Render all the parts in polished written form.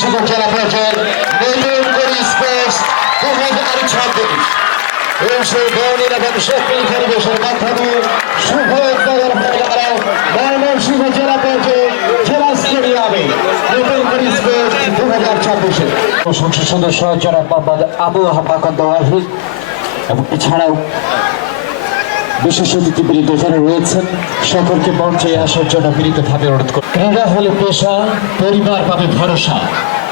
ময়মনসিংহ জেলা পর্যায়ের নতুন করে স্পোর্টস 2026 এই সেই গৌরীর এবং শক্তির পরিবেশের মাধ্যমে শুভ উদ্বোধন হয়ে গেল ময়মনসিংহ জেলা পর্যায়ে জেলা স্টেডিয়ামে নতুন করে স্পোর্টস 2026 সংসদ সদস্য জনাব মোহাম্মদ আবু হাফাকত ওয়াহিদ এবং এছাড়াও বিশেষ অতিথিবৃন্দ যারা রয়েছেন সকলকে মঞ্চে আসার জন্য বিনীতভাবে অনুরোধ করি। ক্রীড়া হলে পেশা, পরিবার পাবে ভরসা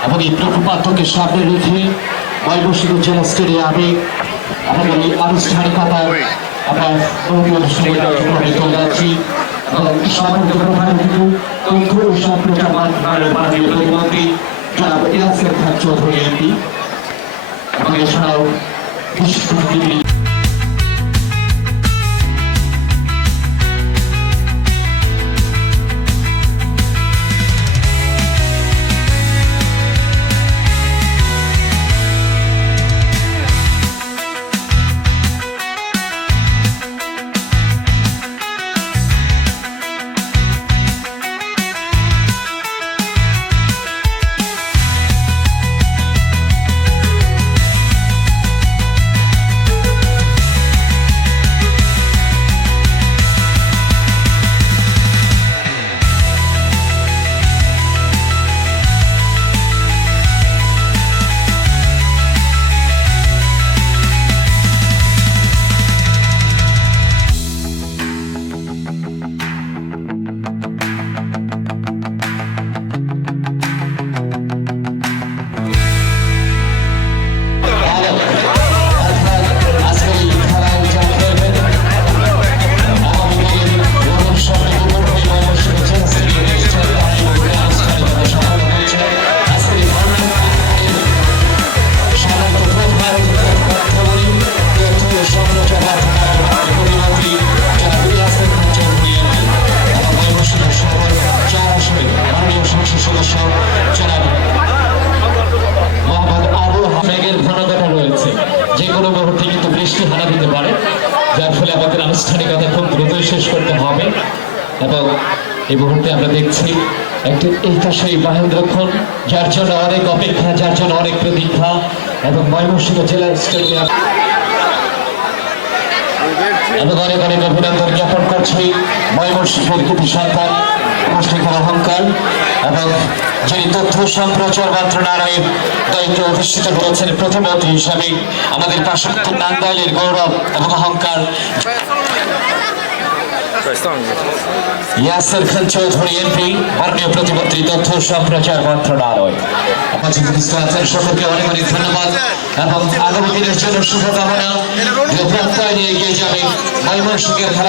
এবং এই প্রতিপাদ্যকে সামনে রেখে ময়মনসিংহ জেলা স্টেডিয়ামে আমাদের এই আনুষ্ঠানিকতায় আমরা অনুষ্ঠানে চলে যাচ্ছি এবং সম্মানিত প্রধান অতিথি তথ্য ও সম্প্রচার মাধ্যমের মাননীয় প্রতিমন্ত্রী জনাব ইয়াসির খান চৌধুরী এমপি এবং এছাড়াও বিশিষ্ট অতিথিবৃন্দ হানা দিতে পারে, যার ফলে আমাদের আনুষ্ঠানিকতা খুব দ্রুতই শেষ করতে হবে। এবং এই মুহূর্তে আমরা দেখছি একটি সেই মহেন্দ্রক্ষণ, যার জন্য অনেক অপেক্ষা, যার জন্য অনেক প্রতীক্ষা, এবং ময়মনসিংহ জেলা স্টেডিয়াম এবং অনেক অনেক অভিনন্দন জ্ঞাপন করছি ময়মনসিংহের কৃতি সন্তান মুশফিকুর অহংকার এবং যিনি তথ্য সম্প্রচার মন্ত্রণালয়ের দায়িত্ব অধিষ্ঠিত করেছেন প্রতিমন্ত্রী হিসাবে আমাদের পার্শ্ববর্তী নান্দাইলের গৌরব এবং অহংকার ইয়াসির খান চৌধুরী এমপি, মাননীয় প্রতিমন্ত্রী তথ্য সম্প্রচার মন্ত্রণালয়। সকলকে অনেক অনেক ধন্যবাদ এবং আগামী দিনের জন্য শুভকামনা। প্রত্যয় নিয়ে এগিয়ে যাবে ময়মনসিংহের খেলা।